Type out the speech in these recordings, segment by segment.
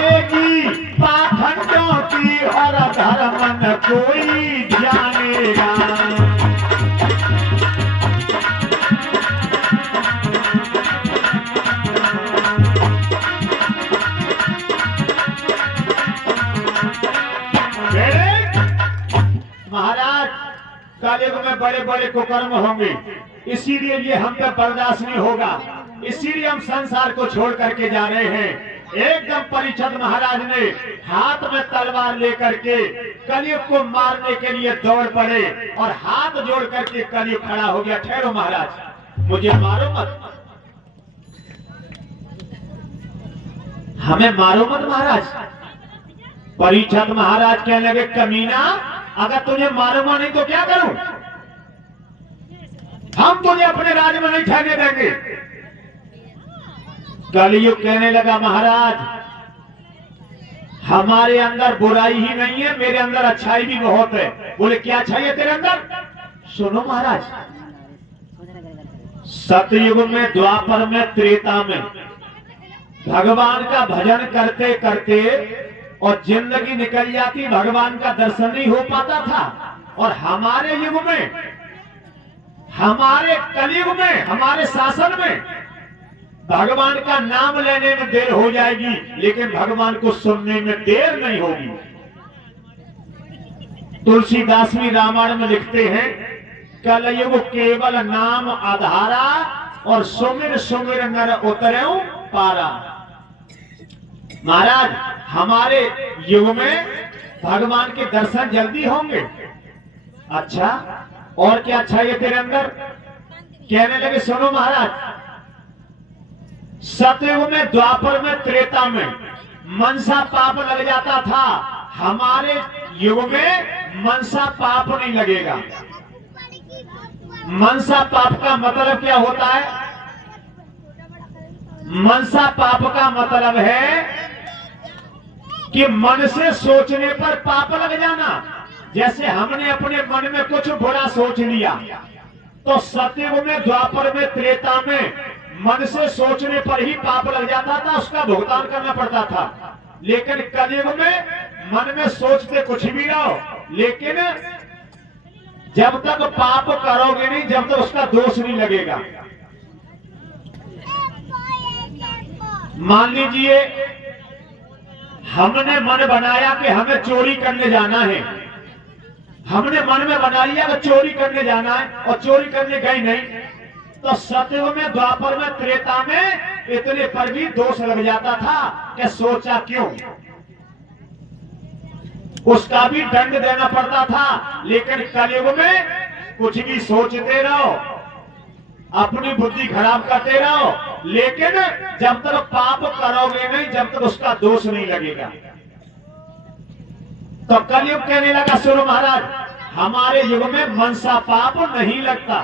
आएगी पाखंडों की और धर्म न कोई जानेगा। महाराज कलयुग में बड़े बड़े कुकर्म होंगे, इसीलिए ये हम पे बर्दाश्त नहीं होगा, इसीलिए हम संसार को छोड़ करके जा रहे हैं। एकदम परीक्षित महाराज ने हाथ में तलवार लेकर के कलयुग को मारने के लिए दौड़ पड़े और हाथ जोड़ करके कलयुग खड़ा हो गया। ठहरो महाराज, मुझे मारो मत, हमें मारो मत महाराज। परीक्षित महाराज कहने लगे, कमीना अगर तुझे मारूंगा नहीं तो क्या करूं, हम तुझे अपने राज में नहीं ठहरने देंगे। कलयुग कहने लगा, महाराज हमारे अंदर बुराई ही नहीं है, मेरे अंदर अच्छाई भी बहुत है। बोले क्या अच्छाई है तेरे अंदर? सुनो महाराज, सतयुग में, द्वापर में, त्रेता में भगवान का भजन करते करते और जिंदगी निकल जाती, भगवान का दर्शन नहीं हो पाता था। और हमारे युग में, हमारे कलयुग में, हमारे शासन में भगवान का नाम लेने में देर हो जाएगी, लेकिन भगवान को सुनने में देर नहीं होगी। तुलसीदास भी रामायण में लिखते हैं, कलयुग केवल नाम आधारा और सुमिर सुमिर नर उतरे पारा। महाराज हमारे युग में भगवान के दर्शन जल्दी होंगे। अच्छा, और क्या अच्छा है तेरे अंदर? कहने लगे, सुनो महाराज, सतयुग में, द्वापर में, त्रेता में मनसा पाप लग जाता था, हमारे युग में मनसा पाप नहीं लगेगा। मनसा पाप का मतलब क्या होता है? मनसा पाप का मतलब है कि मन से सोचने पर पाप लग जाना। जैसे हमने अपने मन में कुछ बुरा सोच लिया, तो सतयुग में, द्वापर में, त्रेता में मन से सोचने पर ही पाप लग जाता था, उसका भुगतान करना पड़ता था। लेकिन कलयुग में मन में सोचते कुछ भी रहो, लेकिन जब तक पाप करोगे नहीं, जब तक उसका दोष नहीं लगेगा। मान लीजिए हमने मन बनाया कि हमें चोरी करने जाना है, हमने मन में बना लिया कि चोरी करने जाना है और चोरी करने गई नहीं, तो सतयुग में, द्वापर में, त्रेता में इतने पर भी दोष लग जाता था कि सोचा क्यों, उसका भी दंड देना पड़ता था। लेकिन कलयुग में कुछ भी सोचते रहो, अपनी बुद्धि खराब करते रहो, लेकिन जब तक पाप करोगे नहीं, जब तक उसका दोष नहीं लगेगा। तो कलयुग कहने लगा, सुनो महाराज, हमारे युग में मनसा पाप नहीं लगता।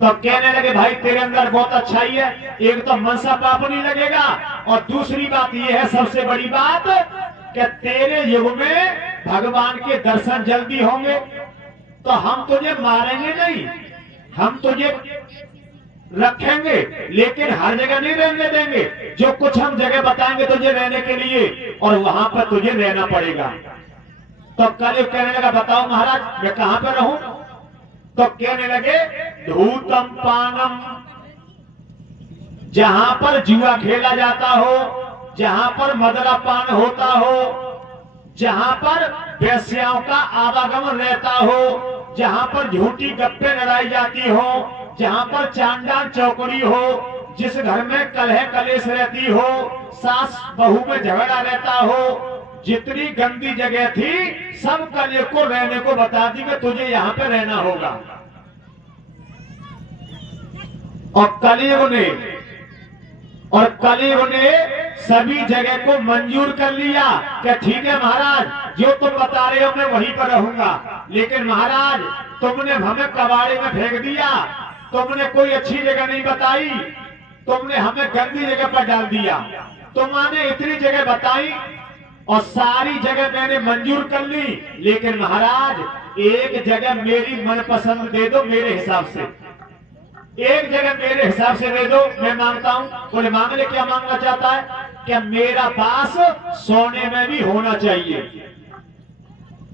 तो कहने लगे, भाई तेरे अंदर बहुत अच्छाई है, एक तो मनसा पाप नहीं लगेगा, और दूसरी बात यह है, सबसे बड़ी बात, कि तेरे युग में भगवान के दर्शन जल्दी होंगे। तो हम तुझे मारेंगे नहीं, हम तुझे रखेंगे, लेकिन हर जगह नहीं रहने देंगे। जो कुछ हम जगह बताएंगे तुझे रहने के लिए, और वहां पर तुझे रहना पड़ेगा। तो कलयुग कहने लगा, बताओ महाराज मैं कहां पर रहूं? तो कहने लगे, धूतम पानम, जहां पर जुआ खेला जाता हो, जहां पर मदरा पान होता हो, जहां पर वेश्याओं का आवागमन रहता हो, जहां पर झूठी गप्पे लड़ाई जाती हो, जहां पर चांडाल चौकड़ी हो, जिस घर में कलह कलेश रहती हो, सास बहू में झगड़ा रहता हो, जितनी गंदी जगह थी सब कलयुग को रहने को बता दी कि तुझे यहाँ पे रहना होगा। और कलयुग ने सभी जगह को मंजूर कर लिया कि ठीक है महाराज, जो तुम बता रहे हो मैं वहीं पर रहूंगा। लेकिन महाराज तुमने हमें कबाड़े में फेंक दिया, तुमने कोई अच्छी जगह नहीं बताई, तुमने हमें गंदी जगह पर डाल दिया। तुमने इतनी जगह बताई और सारी जगह मैंने मंजूर कर ली, लेकिन महाराज एक जगह मेरी मनपसंद दे दो, मेरे हिसाब से एक जगह मेरे हिसाब से दे दो, मैं मांगता हूं। बोले मांग ले, क्या मांगना चाहता है? कि मेरा बास सोने में भी होना चाहिए।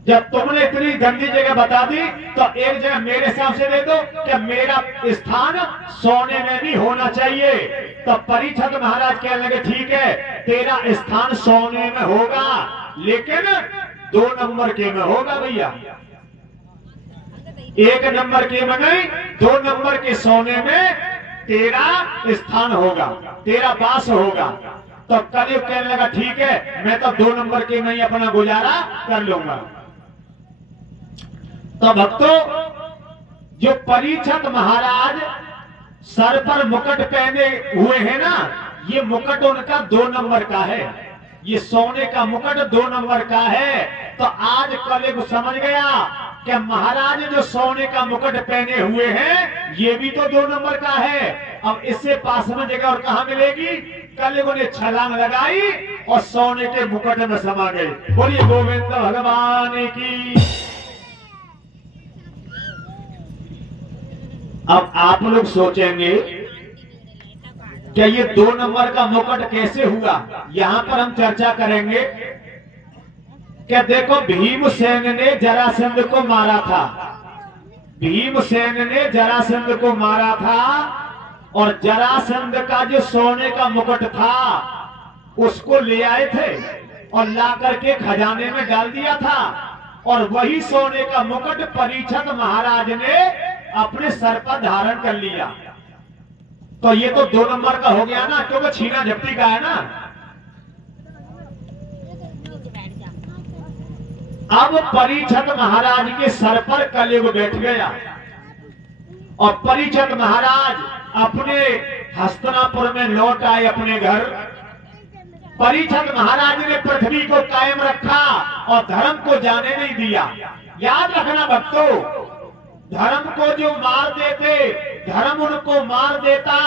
जब तुमने इतनी गंदी जगह बता दी तो एक जगह मेरे हिसाब से दे दो कि मेरा स्थान सोने में भी होना चाहिए। तो परीक्षित महाराज कहने लगे ठीक है, तेरा स्थान सोने में होगा, लेकिन 2 नंबर के में होगा भैया। 1 नंबर के में नहीं, 2 नंबर के सोने में तेरा स्थान होगा, तेरा वास होगा। तो कलयुग कहने लगा ठीक है, मैं तो 2 नंबर के में ही अपना गुजारा कर लूंगा। तो भक्तों, जो परीक्षित महाराज सर पर मुकुट पहने हुए हैं ना, ये मुकुट उनका 2 नंबर का है। ये सोने का मुकुट 2 नंबर का है। तो आज कलयुग समझ गया कि महाराज जो सोने का मुकुट पहने हुए हैं, ये भी तो 2 नंबर का है। अब इससे पास में जगह और कहां मिलेगी? कलयुग ने छलांग लगाई और सोने के मुकुट में समा गए। बोलिए गोविंद भगवान की। अब आप लोग सोचेंगे क्या ये 2 नंबर का मुकुट कैसे हुआ? यहां पर हम चर्चा करेंगे कि देखो, भीमसेन ने जरासंध को मारा था। भीमसेन ने जरासंध को मारा था और जरासंध का जो सोने का मुकुट था उसको ले आए थे और ला करके खजाने में डाल दिया था। और वही सोने का मुकुट परीक्षित महाराज ने अपने सर पर धारण कर लिया। तो ये तो 2 नंबर का हो गया ना, क्योंकि छीना झपटी का है ना। अब परीक्षित महाराज के सर पर कलयुग बैठ गया और परीक्षित महाराज अपने हस्तिनापुर में लौट आए अपने घर। परीक्षित महाराज ने पृथ्वी को कायम रखा और धर्म को जाने नहीं दिया। याद रखना भक्तों, धर्म को जो मार देते धर्म उनको मार देता,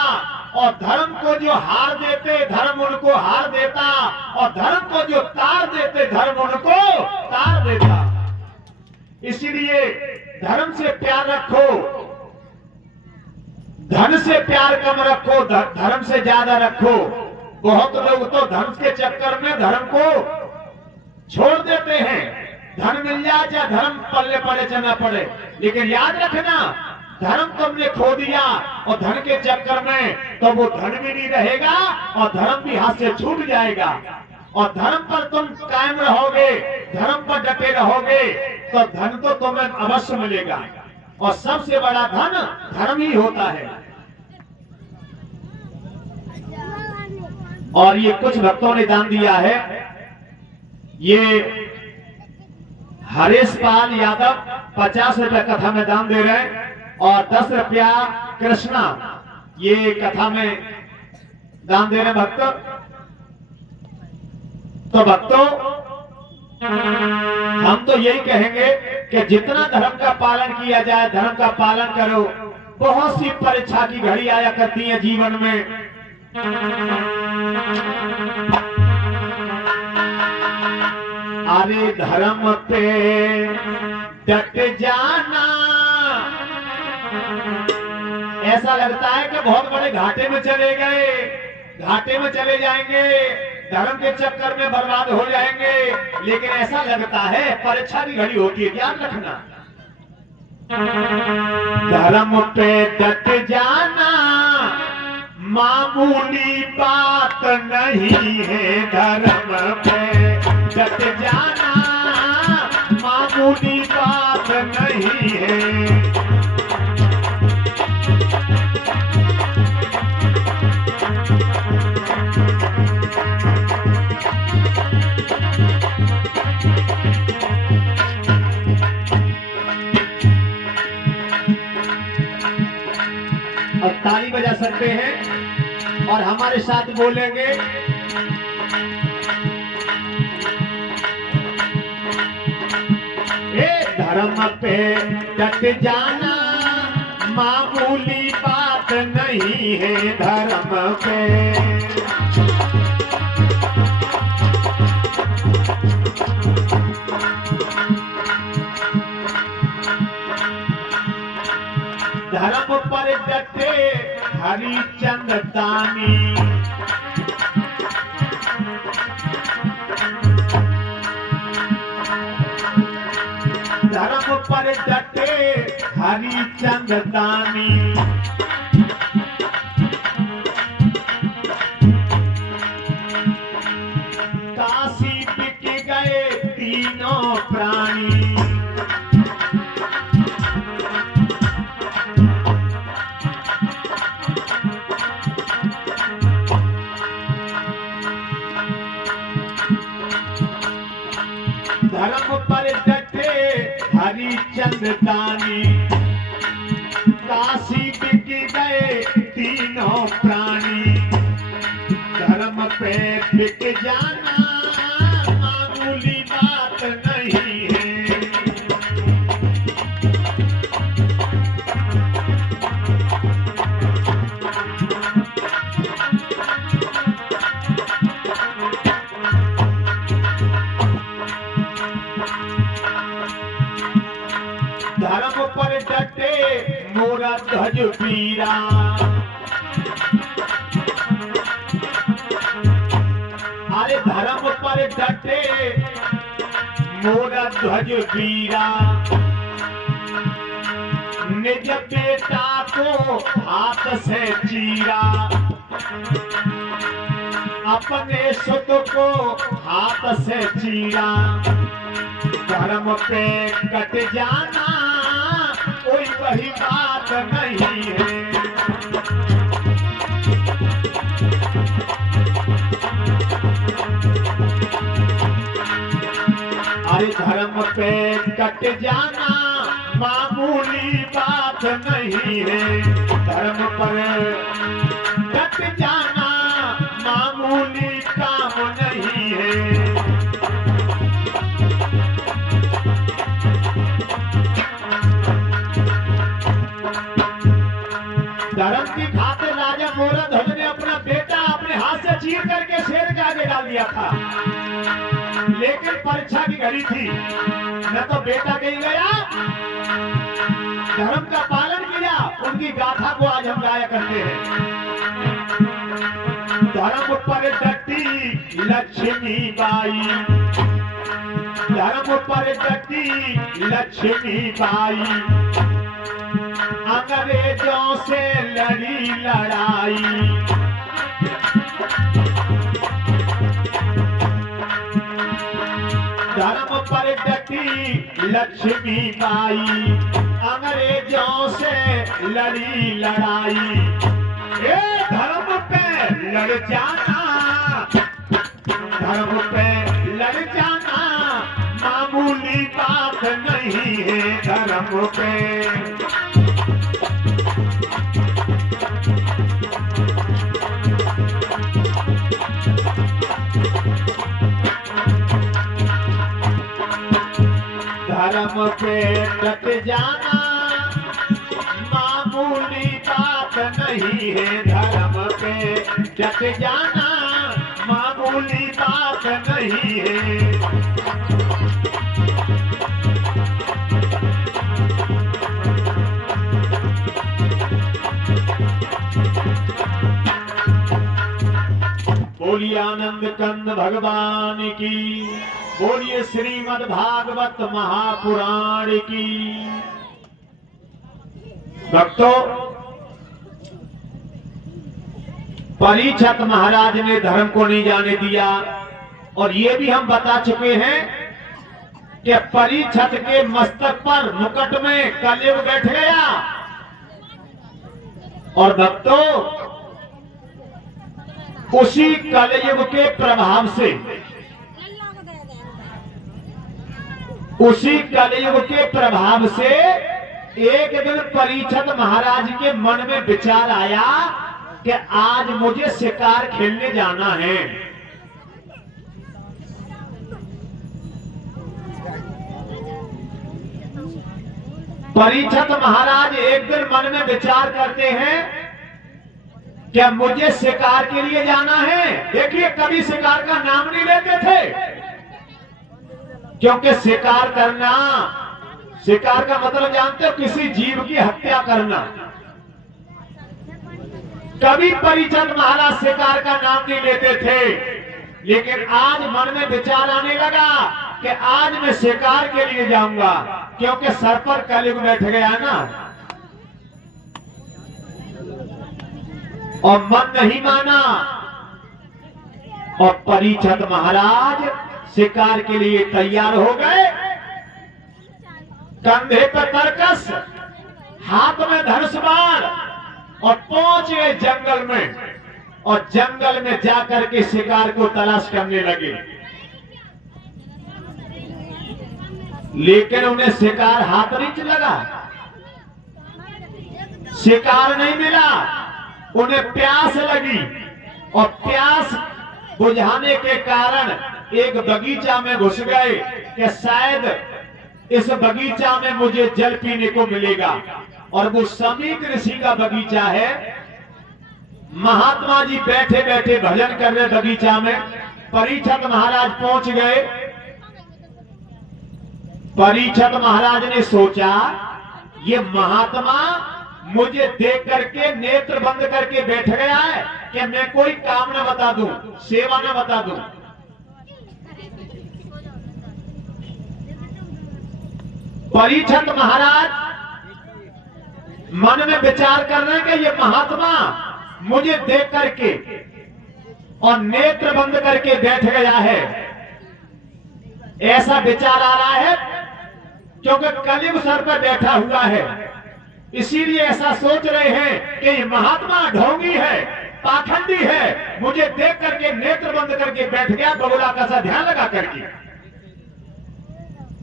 और धर्म को जो हार देते धर्म उनको हार देता, और धर्म को जो तार देते धर्म उनको तार देता। इसीलिए धर्म से प्यार रखो, धन से प्यार कम रखो, धर्म से ज्यादा रखो। बहुत लोग तो धर्म के चक्कर में धर्म को छोड़ देते हैं। धन मिल जाए चाहे धर्म पल्ले पड़े चाहे ना पड़े, लेकिन याद रखना, धर्म तुमने खो दिया और धन के चक्कर में तो वो धन भी नहीं रहेगा और धर्म भी हाथ से छूट जाएगा। और धर्म पर तुम कायम रहोगे, धर्म पर डटे रहोगे तो धन तो तुम्हें अवश्य मिलेगा। और सबसे बड़ा धन धर्म ही होता है। और ये कुछ भक्तों ने दान दिया है। ये हरेश पाल यादव 50 रुपए कथा में दान दे रहे हैं और 10 रुपया कृष्णा ये कथा में दान दे रहे भक्त। तो भक्तों, हम तो यही कहेंगे कि जितना धर्म का पालन किया जाए धर्म का पालन करो। बहुत सी परीक्षा की घड़ी आया करती है जीवन में। अरे धर्म पे डट जाना, ऐसा लगता है कि बहुत बड़े घाटे में चले गए, घाटे में चले जाएंगे, धर्म के चक्कर में बर्बाद हो जाएंगे। लेकिन ऐसा लगता है परीक्षा की घड़ी होती है, ध्यान रखना। धर्म पे डट जाना मामूली बात नहीं है, धर्म पे डट जाना मामूली बात नहीं है। अब ताली बजा सकते हैं और हमारे साथ बोलेंगे, धर्म पे डट जाना मामूली बात नहीं है, धर्म पे। धर्म पर डटे हरिचंद दानी, हरिचंद दानी। काशी बिक गए तीनों प्राणी। धर्म पर डटे हरिचंद दानी। काशी बिक गए तीनों प्राणी। धर्म पे बिक जाना मामूली बात नहीं है। धर्म पर डटे मोरा ध्वज वीरा। अरे धर्म पर डटे मोरा ध्वज वीरा। निज बेटा को हाथ से चीरा। अपने सुत को हाथ से चीरा। धर्म पे कट जाना कोई वही बात नहीं है। अरे धर्म पे कट जाना मामूली बात नहीं है। धर्म पर कट जाना मामूली काम नहीं है। धर्म की खातिर राजा मोरा ध्वज ने अपना बेटा अपने हाथ से चीर करके शेर के आगे डाल दिया था। लेकिन परीक्षा की घड़ी थी, न तो बेटा कहीं गया, धर्म का पालन किया। उनकी गाथा को आज हम गाया करते हैं। धर्म पर डटी लक्ष्मी बाई। धर्म पर डटी लक्ष्मी बाई। अंग्रेजों से लड़ी लड़ाई। धर्म पर डटी लक्ष्मी बाई। अंग्रेजों से लड़ी लड़ाई। ए धर्म पे लड़ जाना, धर्म पे लड़ जाना मामूली बात नहीं है। धर्म पे धर्म पे डट जाना मामूली बात नहीं है। धर्म पे डट जाना मामूली बात नहीं है। बोलिए आनंद कंद भगवान की। बोलिए श्रीमद् भागवत महापुराण की। भक्तों, परीक्षित महाराज ने धर्म को नहीं जाने दिया। और ये भी हम बता चुके हैं कि परीक्षित के मस्तक पर मुकुट में कलयुग बैठ गया। और भक्तों, उसी कलयुग के प्रभाव से, उसी कलयुग के प्रभाव से एक दिन परीक्षित महाराज के मन में विचार आया कि आज मुझे शिकार खेलने जाना है। परीक्षित महाराज एक दिन मन में विचार करते हैं क्या मुझे शिकार के लिए जाना है। देखिए, कभी शिकार का नाम नहीं लेते थे, क्योंकि शिकार करना, शिकार का मतलब जानते हो, किसी जीव की हत्या करना। कभी परीक्षित महाराज शिकार का नाम नहीं लेते थे, लेकिन आज मन में विचार आने लगा कि आज मैं शिकार के लिए जाऊंगा, क्योंकि सर पर कलयुग बैठ गया ना। और मन नहीं माना और परीक्षित महाराज शिकार के लिए तैयार हो गए। कंधे पर तरकस, हाथ में धनुष बाण और पहुंच गए जंगल में और जंगल में जाकर के शिकार को तलाश करने लगे। लेकिन उन्हें शिकार हाथ नहीं लगा, शिकार नहीं मिला। उन्हें प्यास लगी और प्यास बुझाने के कारण एक बगीचा में घुस गए कि शायद इस बगीचा में मुझे जल पीने को मिलेगा। और वो समीक ऋषि का बगीचा है। महात्मा जी बैठे बैठे भजन कर रहे बगीचा में। परीक्षित महाराज पहुंच गए। परीक्षित महाराज ने सोचा ये महात्मा मुझे देख करके नेत्र बंद करके बैठ गया है कि मैं कोई काम न बता दूं, सेवा न बता दूं। परीक्षित महाराज मन में विचार कर रहे हैं कि ये महात्मा मुझे देख करके और नेत्र बंद करके बैठ गया है। ऐसा विचार आ रहा है क्योंकि कलयुग सर पर बैठा हुआ है, इसीलिए ऐसा सोच रहे हैं कि ये महात्मा ढोंगी है, पाखंडी है, मुझे देख करके नेत्र बंद करके बैठ गया बगुला का सा ध्यान लगा करके,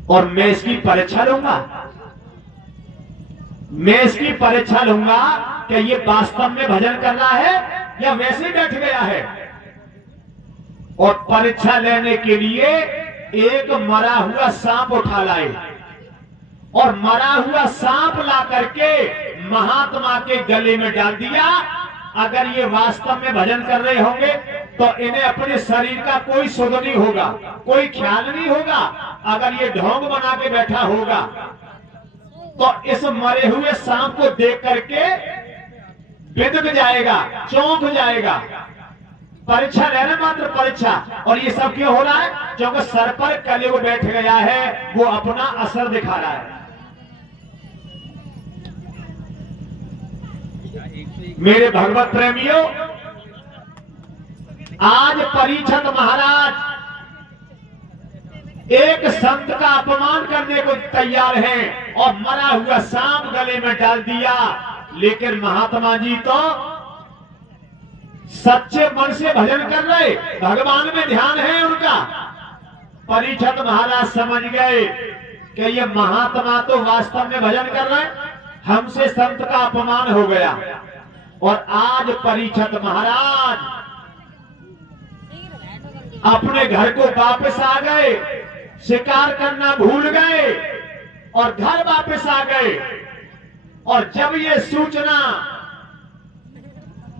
और मैं इसकी परीक्षा लूंगा। मैं इसकी परीक्षा लूंगा कि ये वास्तव में भजन कर रहा है या वैसे बैठ गया है। और परीक्षा लेने के लिए एक मरा हुआ सांप उठा लाए और मरा हुआ सांप ला करके महात्मा के गले में डाल दिया। अगर ये वास्तव में भजन कर रहे होंगे तो इन्हें अपने शरीर का कोई सुध नहीं होगा, कोई ख्याल नहीं होगा। अगर ये ढोंग बना के बैठा होगा तो इस मरे हुए सांप को देख करके बिदक जाएगा, चौंक जाएगा। परीक्षा लेना मात्र परीक्षा। और ये सब क्यों हो रहा है? क्योंकि सर पर कलयुग बैठ गया है, वो अपना असर दिखा रहा है। मेरे भगवत प्रेमियों, आज परीक्षित महाराज एक संत का अपमान करने को तैयार हैं और मरा हुआ सांप गले में डाल दिया। लेकिन महात्मा जी तो सच्चे मन से भजन कर रहे, भगवान में ध्यान है उनका। परीक्षित महाराज समझ गए कि ये महात्मा तो वास्तव में भजन कर रहे, हमसे संत का अपमान हो गया। और आज परीक्षित महाराज अपने घर को वापस आ गए, शिकार करना भूल गए और घर वापस आ गए। और जब ये सूचना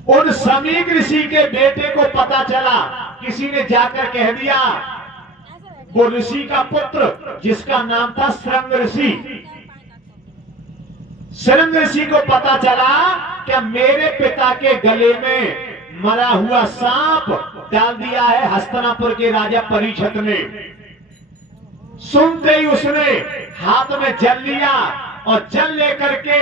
उन समीक ऋषि के बेटे को पता चला, किसी ने जाकर कह दिया, वो ऋषि का पुत्र जिसका नाम था श्रृंग ऋषि, श्रृंग ऋषि को पता चला कि मेरे पिता के गले में मरा हुआ सांप डाल दिया है हस्तिनापुर के राजा परीक्षित ने। सुनते ही उसने हाथ में जल लिया और जल लेकर के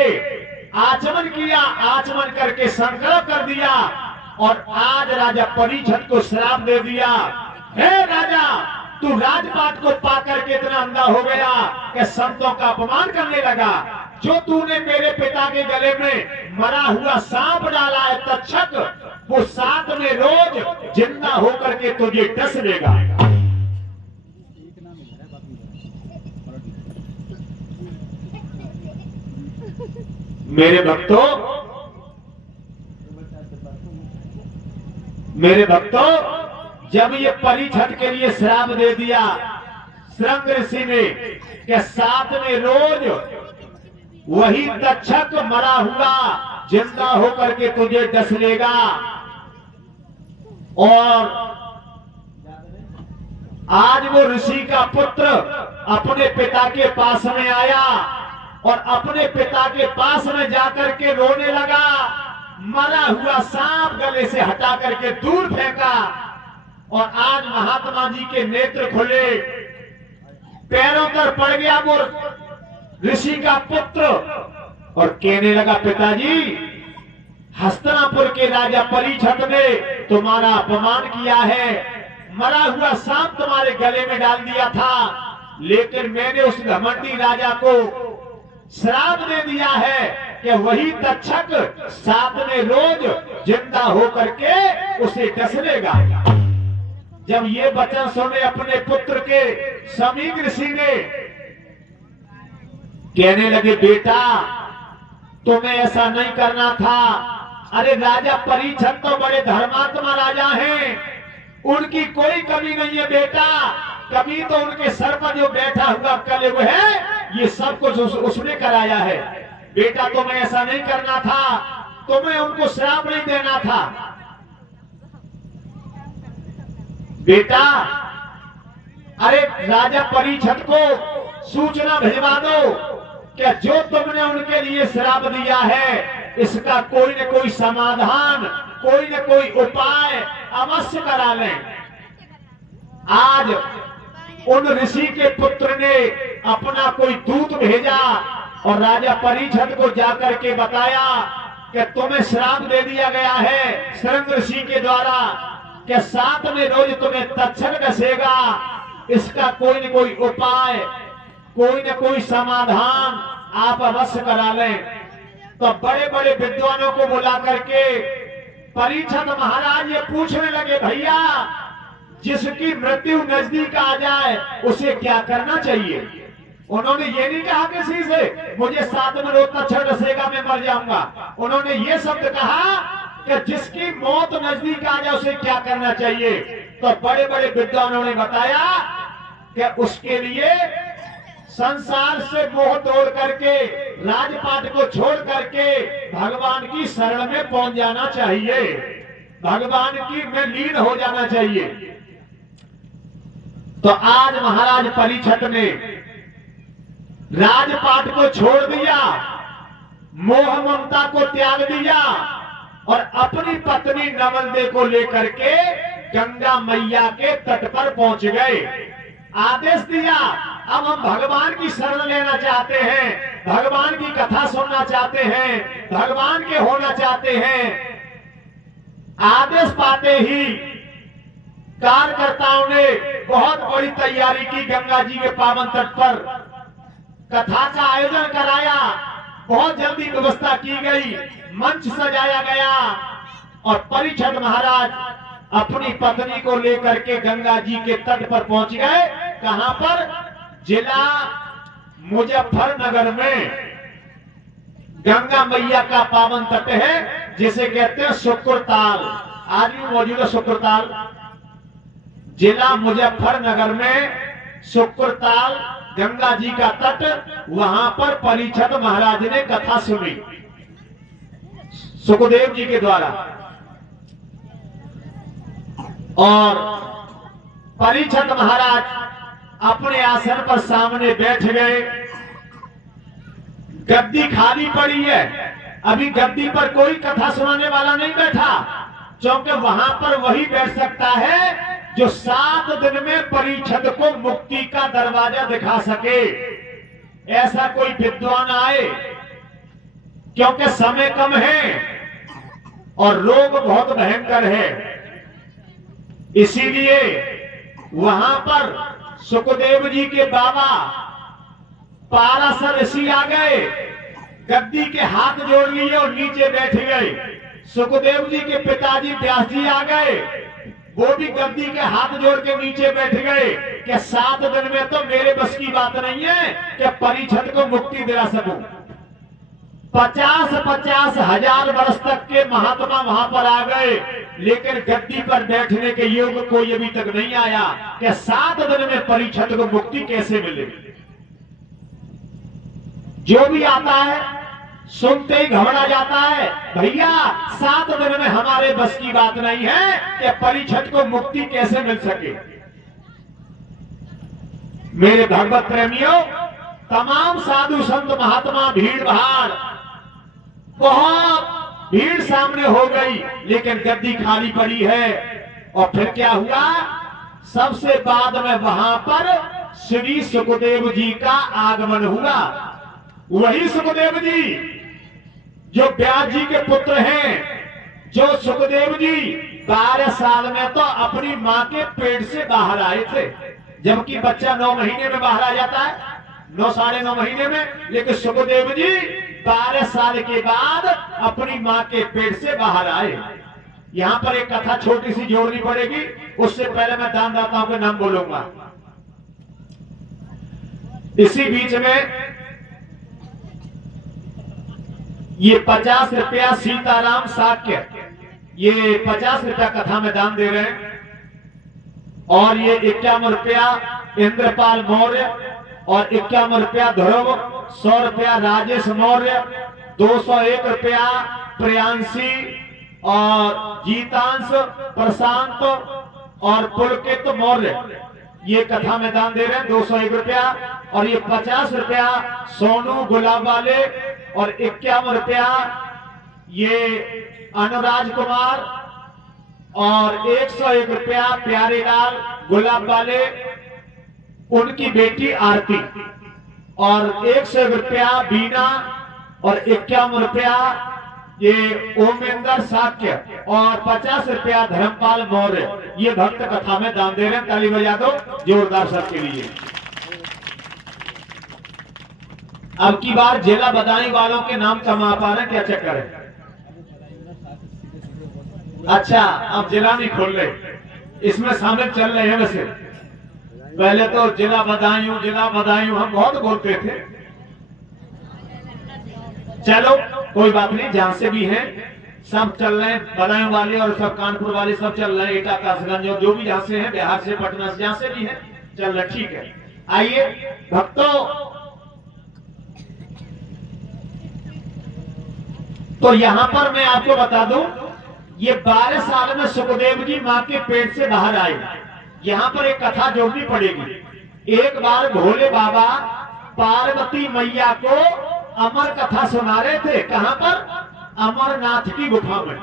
आचमन किया, आचमन करके संकल्प कर दिया और आज राजा परीक्षित को श्राप दे दिया। हे राजा, तू राजपाट को पाकर के इतना अंधा हो गया कि संतों का अपमान करने लगा। जो तूने मेरे पिता के गले में मरा हुआ सांप डाला है तक्षक, वो 7 में रोज जिंदा होकर के तुझे डस लेगा। मेरे भक्तों, जब ये परीक्षित के लिए श्राप दे दिया श्रृंग ऋषि ने कि 7 में रोज वही तक्षक मरा हुआ जिंदा होकर के तुझे डस लेगा, और आज वो ऋषि का पुत्र अपने पिता के पास में आया और अपने पिता के पास में जाकर के रोने लगा। मरा हुआ सांप गले से हटा करके दूर फेंका और आज महात्मा जी के नेत्र खुले, पैरों पर पड़ गया वो ऋषि का पुत्र और कहने लगा, पिताजी हस्तिनापुर के राजा परीक्षित ने तुम्हारा अपमान किया है, मरा हुआ सांप तुम्हारे गले में डाल दिया था, लेकिन मैंने उस घमंडी राजा को श्राप दे दिया है कि वही तक्षक 7वें रोज जिंदा होकर के उसे डसलेगा। जब ये वचन सुने अपने पुत्र के समीक ऋषि ने, कहने लगे बेटा तुम्हें ऐसा नहीं करना था। अरे राजा परीक्षित तो बड़े धर्मात्मा राजा हैं, उनकी कोई कमी नहीं है बेटा, कभी तो उनके सर पर जो बैठा हुआ कलेव है ये सब कुछ उसने कराया है। बेटा तुम्हें ऐसा नहीं करना था, तुम्हें उनको श्राप नहीं देना था। बेटा अरे राजा परीक्षित को सूचना भिजवा दो कि जो तुमने उनके लिए श्राप दिया है इसका कोई न कोई समाधान, कोई न कोई उपाय अवश्य करा लें। आज उन ऋषि के पुत्र ने अपना कोई दूत भेजा और राजा परीक्षित को जाकर के बताया कि तुम्हें श्राप दे दिया गया है शृंग ऋषि के द्वारा कि 7वें रोज तुम्हें तक्षक डसेगा, इसका कोई न कोई उपाय, कोई न कोई समाधान आप अवश्य करा लें। तो बड़े बड़े विद्वानों को बुला करके परीक्षित महाराज ये पूछने लगे भैया जिसकी मृत्यु नजदीक आ जाए उसे क्या करना चाहिए। उन्होंने ये नहीं कहा किसी से मुझे 7वें रोज तक्षक डसेगा मैं मर जाऊंगा, उन्होंने ये शब्द कहा कि जिसकी मौत नजदीक आ जाए उसे क्या करना चाहिए। तो बड़े बड़े विद्वानों ने बताया कि उसके लिए संसार से मोह तोड़ करके राजपाट को छोड़ करके भगवान की शरण में पहुंच जाना चाहिए, भगवान की में लीन हो जाना चाहिए। तो आज महाराज परीक्षित ने राजपाट को छोड़ दिया, मोह ममता को त्याग दिया और अपनी पत्नी नवलदे को लेकर के गंगा मैया के तट पर पहुंच गए। आदेश दिया अब हम भगवान की शरण लेना चाहते हैं, भगवान की कथा सुनना चाहते हैं, भगवान के होना चाहते हैं। आदेश पाते ही कार्यकर्ताओं ने बहुत बड़ी तैयारी की, गंगा जी के पावन तट पर कथा का आयोजन कराया, बहुत जल्दी व्यवस्था की गई, मंच सजाया गया और परीक्षित महाराज अपनी पत्नी को लेकर के गंगा जी के तट पर पहुंच गए। कहां पर? जिला मुजफ्फरनगर में गंगा मैया का पावन तट है जिसे कहते हैं शुक्रताल, आज भी मौजूद है शुक्रताल। जिला मुजफ्फरनगर में शुक्रताल गंगा जी का तट, वहां पर परीक्षित महाराज ने कथा सुनी सुखदेव जी के द्वारा और परीक्षित महाराज अपने आसन पर सामने बैठ गए। गद्दी खाली पड़ी है, अभी गद्दी पर कोई कथा सुनाने वाला नहीं बैठा, क्योंकि वहां पर वही बैठ सकता है जो 7 दिन में परीक्षित को मुक्ति का दरवाजा दिखा सके। ऐसा कोई विद्वान आए, क्योंकि समय कम है और रोग बहुत भयंकर है, इसीलिए वहां पर सुखदेव जी के बाबा पाराशर ऋषि आ गए, गद्दी के हाथ जोड़ लिए और नीचे बैठ गए। सुखदेव जी के पिताजी व्यास जी आ गए, वो भी गद्दी के हाथ जोड़ के नीचे बैठ गए कि 7 दिन में तो मेरे बस की बात नहीं है कि परीक्षित को मुक्ति दिला सकूं। 50-50 हजार वर्ष तक के महात्मा वहां पर आ गए, लेकिन गद्दी पर बैठने के योग कोई अभी तक नहीं आया कि 7 दिन में परीक्षित को मुक्ति कैसे मिलेगी। जो भी आता है सुनते ही घबरा जाता है, भैया 7 दिन में हमारे बस की बात नहीं है कि परीक्षित को मुक्ति कैसे मिल सके। मेरे भगवत प्रेमियों, तमाम साधु संत महात्मा भीड़ भाड़, बहुत भीड़ सामने हो गई, लेकिन गद्दी खाली पड़ी है। और फिर क्या हुआ? सबसे बाद में वहां पर श्री सुखदेव जी का आगमन हुआ। वही सुखदेव जी जो व्यास जी के पुत्र हैं, जो सुखदेव जी 12 साल में तो अपनी मां के पेट से बाहर आए थे, जबकि बच्चा 9 महीने में बाहर आ जाता है, 9 साढ़े 9 महीने में। लेकिन सुखदेव जी 12 साल के बाद अपनी मां के पेट से बाहर आए। यहां पर एक कथा छोटी सी जोड़नी पड़ेगी, उससे पहले मैं दानदाताओं के नाम बोलूंगा। इसी बीच में ये 50 रुपया सीताराम साक्य, ये 50 रुपया कथा में दान दे रहे हैं, और ये 51 रुपया इंद्रपाल मौर्य, और 51 रुपया ध्रुव, 100 रुपया राजेश मौर्य, 201 रुपया प्रियांशी और जीतांश प्रशांत और पुलकित मौर्य, ये कथा में दान दे रहे हैं 201 रुपया। और ये 50 रुपया सोनू गुलाब वाले, और 51 रुपया ये अनुराज कुमार, और 101 रुपया प्यारेलाल गुलाब वाले, उनकी बेटी आरती, और 101 रुपया बीना, और 51 रुपया ये ओमेंद्र साक्य, और 50 रुपया धर्मपाल मौर्य। ये भक्त कथा में दान दे रहे हैं। ताली बजा दो जोरदार सबके लिए। अब की बार जिला बदायूं वालों के नाम कम आ पा रहे हैं, क्या चक्कर है? अच्छा, अब जिला नहीं खोल रहे, इसमें शामिल चल रहे हैं। वैसे पहले तो जिला बदायूं हम बहुत बोलते थे। चलो कोई बात नहीं, जहां से भी हैं सब चल रहे हैं, बदायूं वाले और सब कानपुर वाले सब चल रहे हैं, एटा कासगंज जो भी जहां से हैं, बिहार से पटना से जहां से भी हैं चल रहे, ठीक है। आइए भक्तों, तो यहां पर मैं आपको बता दूं, ये 12 साल में सुखदेव जी मां के पेट से बाहर आए। यहां पर एक कथा जोड़नी पड़ेगी। एक बार भोले बाबा पार्वती मैया को अमर कथा सुना रहे थे। कहां पर? अमरनाथ की गुफा में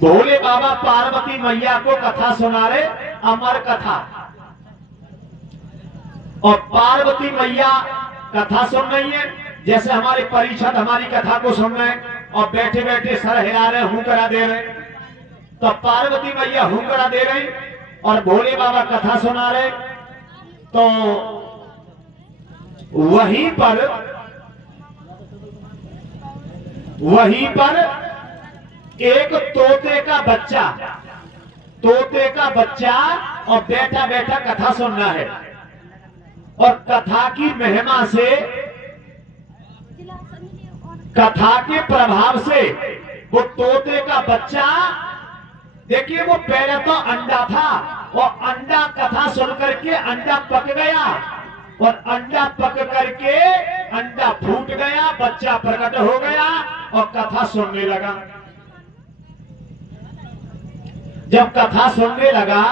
भोले बाबा पार्वती मैया को कथा सुना रहे, अमर कथा। और पार्वती मैया कथा सुन रही है, जैसे हमारे परिषद हमारी कथा को सुन रहे हैं और बैठे बैठे सर हिला रहे, हूं करा दे रहे। तो पार्वती मैया हूं करा दे रही और भोले बाबा कथा सुना रहे। तो वहीं पर एक तोते का बच्चा और बैठा बैठा कथा सुनना है, और कथा की महिमा से, कथा के प्रभाव से वो तोते का बच्चा, देखिए वो पहले तो अंडा था, और अंडा कथा सुन करके अंडा पक गया, और अंडा पक करके अंडा फूट गया, बच्चा प्रकट हो गया और कथा सुनने लगा। जब कथा सुनने लगा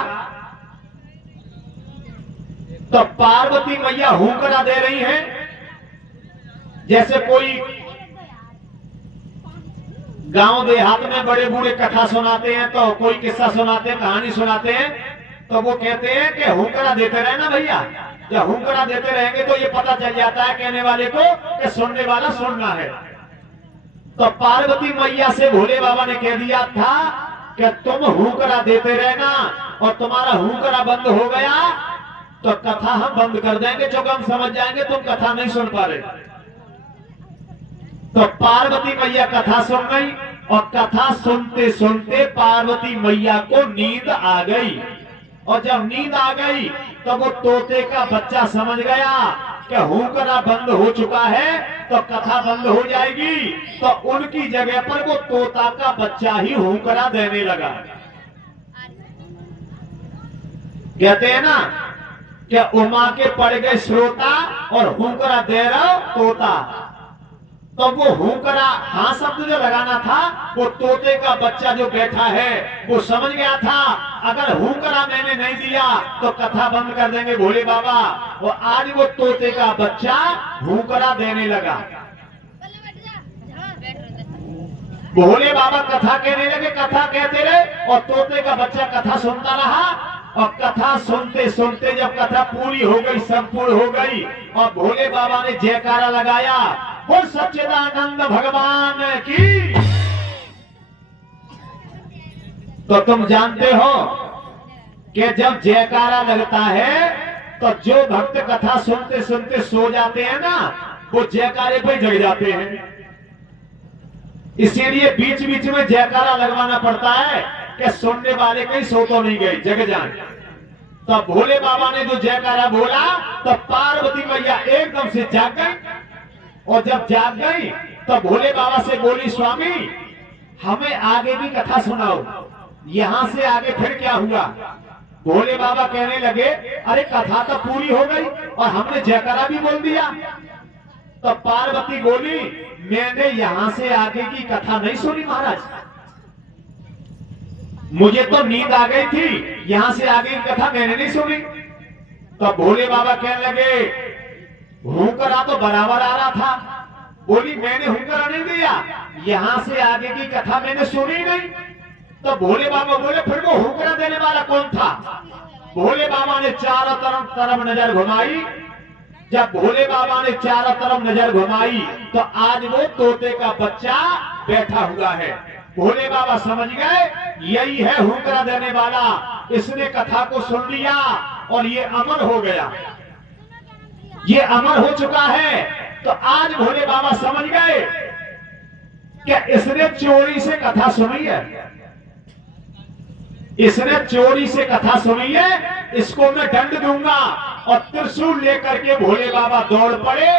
तो पार्वती मैया हुंकरा दे रही हैं, जैसे कोई गांव देहात में बड़े बूढ़े कथा सुनाते हैं, तो कोई किस्सा सुनाते हैं, कहानी सुनाते हैं, तो वो कहते हैं कि हुंकरा देते रहे ना भैया। जब हुंकरा देते रहेंगे तो ये पता चल जाता है कहने वाले को कि सुनने वाला सुनना है। तो पार्वती मैया से भोले बाबा ने कह दिया था कि तुम हुंकरा देते रहना, और तुम्हारा हुंकरा बंद हो गया तो कथा हम बंद कर देंगे, क्योंकि हम समझ जाएंगे तुम कथा नहीं सुन पा रहे। तो पार्वती मैया कथा सुन गई, और कथा सुनते सुनते पार्वती मैया को नींद आ गई। और जब नींद आ गई तो वो तोते का बच्चा समझ गया कि हुंकरा बंद हो चुका है, तो कथा बंद हो जाएगी। तो उनकी जगह पर वो तोता का बच्चा ही हुंकरा देने लगा। कहते हैं ना कि उमा के पड़ गए श्रोता और हुंकरा दे रहा तोता। तो वो हुंकरा हाँ शब्द जो लगाना था, वो तोते का बच्चा जो बैठा है वो समझ गया था, अगर हुंकरा मैंने नहीं दिया तो कथा बंद कर देंगे भोले बाबा। और आज वो तोते का बच्चा हुंकरा देने लगा। भोले बाबा कथा कहने लगे, कथा कहते रहे, और तोते का बच्चा कथा सुनता रहा। और कथा सुनते सुनते जब कथा पूरी हो गई, संपूर्ण हो गई, और भोले बाबा ने जयकारा लगाया, वो सच्चिदानंद भगवान की। तो तुम जानते हो कि जब जयकारा लगता है तो जो भक्त कथा सुनते सुनते सो जाते हैं ना, वो जयकारे पे जग जाते हैं। इसीलिए बीच बीच में जयकारा लगवाना पड़ता है कि सुनने वाले कहीं सो तो नहीं गए, जग जाए। तो भोले बाबा ने जो जयकारा बोला तो पार्वती मैया एकदम से जाग गई, और जब जाग गई तो भोले बाबा से बोली, स्वामी हमें आगे की कथा सुनाओ, यहां से आगे फिर क्या हुआ। भोले बाबा कहने लगे, अरे कथा तो पूरी हो गई और हमने जयकारा भी बोल दिया। तो पार्वती बोली, मैंने यहां से आगे की कथा नहीं सुनी महाराज, मुझे तो नींद आ गई थी, यहां से आगे की कथा मैंने नहीं सुनी। तो भोले बाबा कहने लगे, हुंकरा तो बराबर आ रहा था। बोली, मैंने हुंकरा नहीं दिया, यहां से आगे की कथा मैंने सुनी नहीं। तो भोले बाबा बोले, फिर वो हुंकरा देने वाला कौन था। भोले बाबा ने चारों तरफ नजर घुमाई। जब भोले बाबा ने चारों तरफ नजर घुमाई तो आज वो तोते का बच्चा बैठा हुआ है। भोले बाबा समझ गए, यही है हुंकरा देने वाला, इसने कथा को सुन लिया और ये अमर हो गया, ये अमर हो चुका है। तो आज भोले बाबा समझ गए कि इसने चोरी से कथा सुनी है, इसने चोरी से कथा सुनी है, इसको मैं दंड दूंगा। और त्रिशूल लेकर के भोले बाबा दौड़ पड़े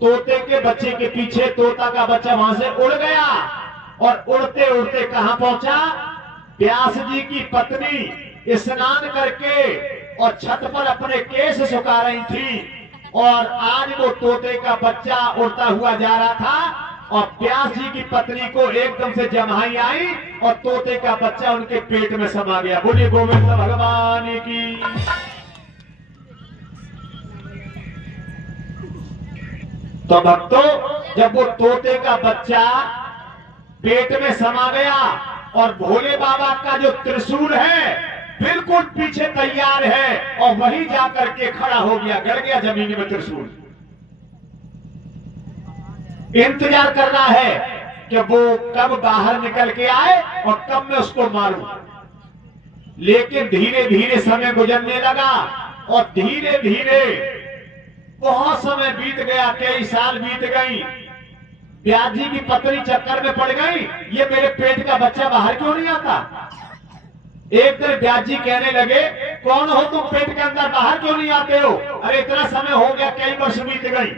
तोते के बच्चे के पीछे। तोता का बच्चा वहां से उड़ गया और उड़ते उड़ते कहां पहुंचा, व्यास जी की पत्नी स्नान करके और छत पर अपने केस सुखा रही थी, और आज वो तोते का बच्चा उड़ता हुआ जा रहा था और व्यास जी की पत्नी को एकदम से जमाई आई और तोते का बच्चा उनके पेट में समा गया। बोलिए गोविंद भगवान की। तो भक्तों, जब वो तोते का बच्चा पेट में समा गया और भोले बाबा का जो त्रिशूल है बिल्कुल पीछे तैयार है और वहीं जाकर के खड़ा हो गया, गड़ गया जमीन में त्रिशूल। इंतजार कर रहा है कि वो कब बाहर निकल के आए और कब मैं उसको मारूं। लेकिन धीरे धीरे समय गुजरने लगा और धीरे धीरे बहुत समय बीत गया, कई साल बीत गई। व्यास जी की पत्नी चक्कर में पड़ गई, ये मेरे पेट का बच्चा बाहर क्यों नहीं आता। एक दिन व्यास जी कहने लगे, कौन हो तुम, पेट के अंदर बाहर क्यों नहीं आते हो। अरे इतना समय हो गया, कई वर्ष बीत गई,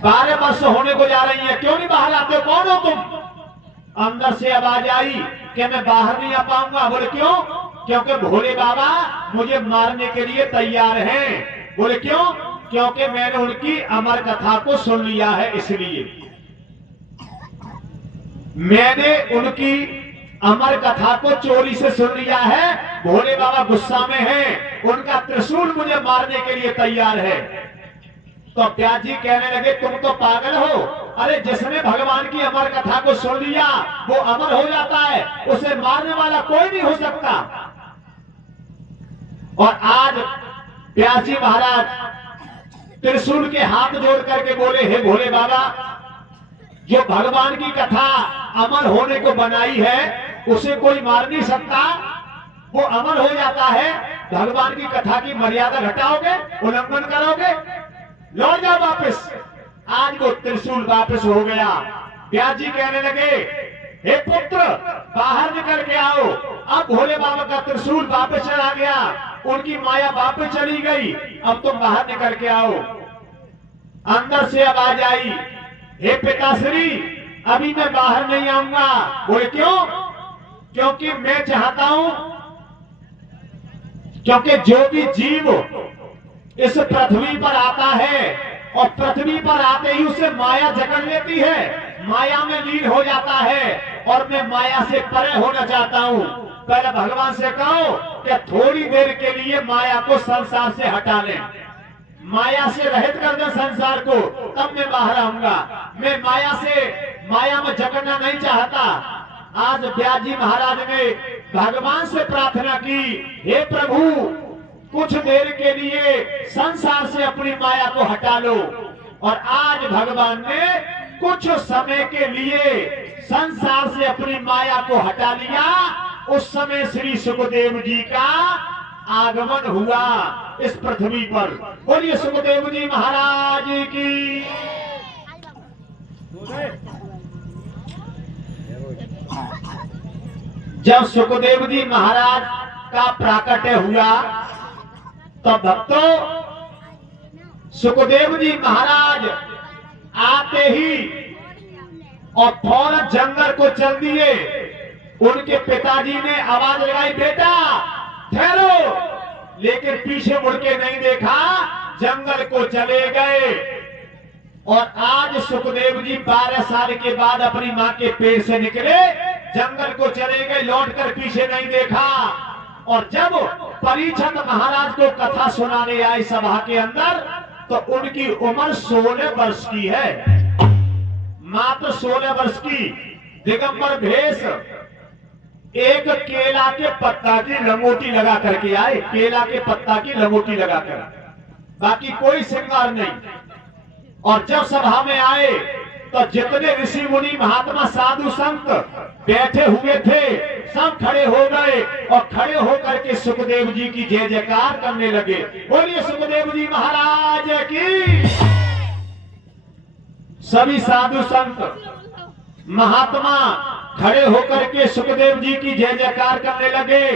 12 वर्ष होने को जा रही है, क्यों नहीं बाहर आते हो, कौन हो तुम। अंदर से आवाज आई कि मैं बाहर नहीं आ पाऊंगा। बोले क्यों। क्योंकि भोले बाबा मुझे मारने के लिए तैयार हैं। बोले क्यों। क्योंकि मैंने उनकी अमर कथा को सुन लिया है, इसलिए मैंने उनकी अमर कथा को चोरी से सुन लिया है। भोले बाबा गुस्सा में हैं, उनका त्रिशूल मुझे मारने के लिए तैयार है। तो व्यास जी कहने लगे, तुम तो पागल हो, अरे जिसने भगवान की अमर कथा को सुन लिया वो अमर हो जाता है, उसे मारने वाला कोई नहीं हो सकता। और आज व्यास जी महाराज त्रिशूल के हाथ जोड़ करके बोले, हे भोले बाबा, जो भगवान की कथा अमर होने को बनाई है उसे कोई मार नहीं सकता, वो अमर हो जाता है। भगवान की कथा की मर्यादा घटाओगे, उल्लंघन करोगे, लौट जाओ वापस। आज वो त्रिशूल वापस हो गया। व्यास जी कहने लगे, हे पुत्र बाहर निकल के आओ। अब भोले बाबा का त्रिशूल वापस चला गया, उनकी माया वापस चली गई, अब तुम बाहर निकल के आओ। अंदर से आवाज आई, हे पिताश्री अभी मैं बाहर नहीं आऊंगा। बोले क्यों। क्योंकि मैं चाहता हूं, क्योंकि जो भी जीव इस पृथ्वी पर आता है और पृथ्वी पर आते ही उसे माया जकड़ लेती है, माया में लीन हो जाता है, और मैं माया से परे होना चाहता हूं। पहले भगवान से कहो कि थोड़ी देर के लिए माया को संसार से हटा लें, माया से रहित कर दें संसार को, तब मैं बाहर आऊंगा। मैं माया में जकड़ना नहीं चाहता। आज व्यास जी महाराज ने भगवान से प्रार्थना की, हे प्रभु कुछ देर के लिए संसार से अपनी माया को हटा लो। और आज भगवान ने कुछ समय के लिए संसार से अपनी माया को हटा लिया। उस समय श्री सुखदेव जी का आगमन हुआ इस पृथ्वी पर। बोलिए सुखदेव जी महाराज की। जब सुखदेव जी महाराज का प्राकट्य हुआ तो भक्तों, सुखदेव जी महाराज आते ही और फौरन जंगल को चल दिए। उनके पिताजी ने आवाज लगाई, बेटा ठहरो, लेकिन पीछे मुड़ के नहीं देखा, जंगल को चले गए। और आज सुखदेव जी 12 साल के बाद अपनी मां के पेट से निकले, जंगल को चले गए, लौटकर पीछे नहीं देखा। और जब परीक्षित महाराज को कथा सुनाने आए सभा के अंदर, तो उनकी उम्र 16 वर्ष की है, मात्र 16 वर्ष की। दिगंबर भेष, एक केला के पत्ता की लंगोटी लगा करके आए, केला के पत्ता की लंगोटी लगाकर, बाकी कोई श्रृंगार नहीं। और जब सभा में आए तो जितने ऋषि मुनि महात्मा साधु संत बैठे हुए थे सब खड़े हो गए और खड़े होकर के सुखदेव जी की जय जयकार करने लगे। बोलिए सुखदेव जी महाराज की। सभी साधु संत महात्मा खड़े होकर के सुखदेव जी की जय जयकार करने लगे।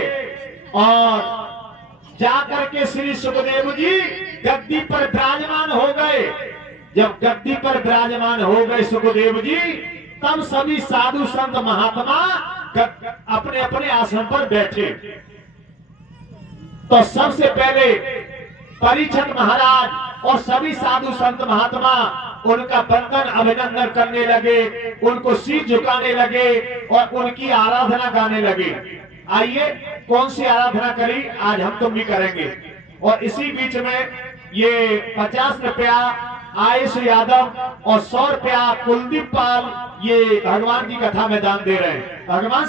और जाकर के श्री सुखदेव जी गद्दी पर विराजमान हो गए। जब गद्दी पर विराजमान हो गए सुखदेव जी, तब सभी साधु संत महात्मा अपने अपने आसन पर बैठे। तो सबसे पहले परीक्षित महाराज और सभी साधु संत महात्मा उनका वंदन अभिनंदन करने लगे, उनको शीश झुकाने लगे और उनकी आराधना गाने लगे। आइए कौन सी आराधना करी, आज हम तुम भी करेंगे। और इसी बीच में ये 50 रुपया आयुष यादव और 100 रुपया कुलदीप पाल ये भगवान की कथा में दान दे रहे हैं। भगवान